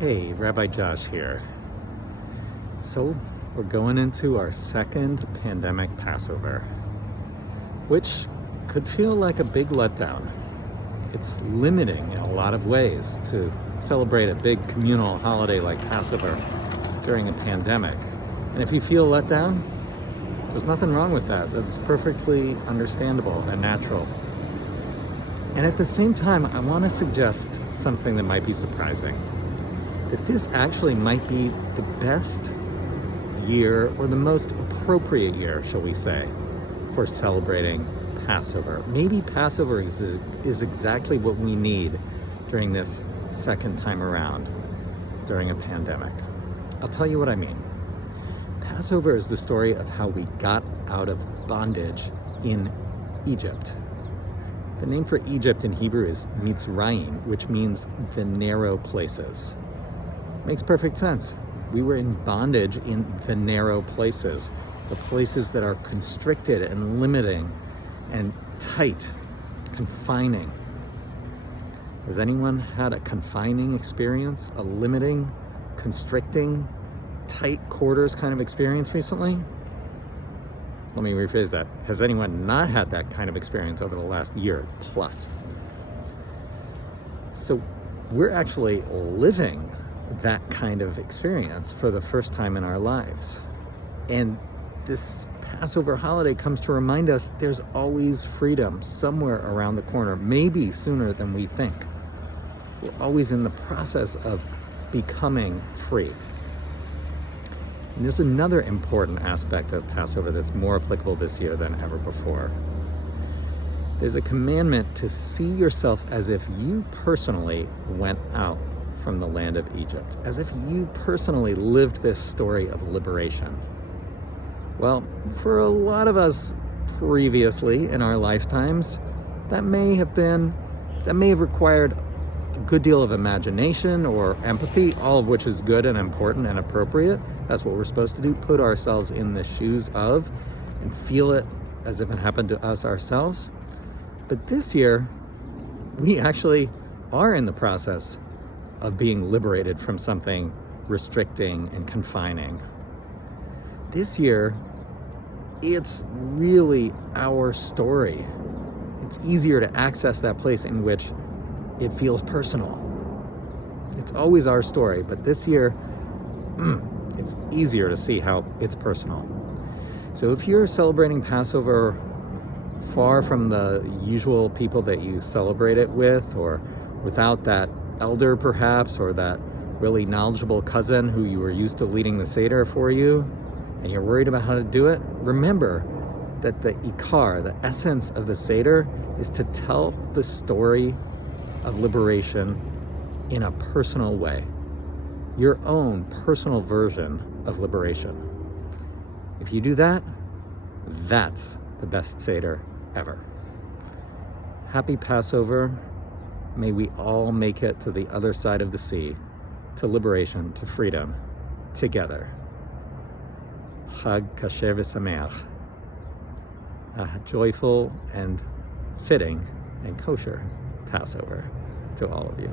Hey, Rabbi Josh here. So, we're going into our second pandemic Passover, which could feel like a big letdown. It's limiting in a lot of ways to celebrate a big communal holiday like Passover during a pandemic. And if you feel let down, there's nothing wrong with that. That's perfectly understandable and natural. And at the same time, I want to suggest something that might be surprising. That this actually might be the best year, or the most appropriate year, shall we say, for celebrating Passover. Maybe Passover is exactly what we need during this second time around during a pandemic. I'll tell you what I mean. Passover is the story of how we got out of bondage in Egypt. The name for Egypt in Hebrew is Mitzrayim, which means the narrow places. Makes perfect sense. We were in bondage in the narrow places, the places that are constricted and limiting and tight, confining. Has anyone had a confining experience, a limiting, constricting, tight quarters kind of experience recently? Let me rephrase that. Has anyone not had that kind of experience over the last year plus? So we're actually living that kind of experience for the first time in our lives. And this Passover holiday comes to remind us there's always freedom somewhere around the corner, maybe sooner than we think. We're always in the process of becoming free. And there's another important aspect of Passover that's more applicable this year than ever before. There's a commandment to see yourself as if you personally went out from the land of Egypt, as if you personally lived this story of liberation. Well, for a lot of us previously in our lifetimes, that may have required a good deal of imagination or empathy, all of which is good and important and appropriate. That's what we're supposed to do, put ourselves in the shoes of and feel it as if it happened to us ourselves. But this year, we actually are in the process of being liberated from something restricting and confining. This year, it's really our story. It's easier to access that place in which it feels personal. It's always our story, but this year, it's easier to see how it's personal. So if you're celebrating Passover far from the usual people that you celebrate it with, or without that elder perhaps, or that really knowledgeable cousin who you were used to leading the Seder for you, and you're worried about how to do it, remember that the ikar, the essence of the Seder, is to tell the story of liberation in a personal way. Your own personal version of liberation. If you do that, that's the best Seder ever. Happy Passover. May we all make it to the other side of the sea, to liberation, to freedom, together. Chag kasher v'sameach. A joyful and fitting and kosher Passover to all of you.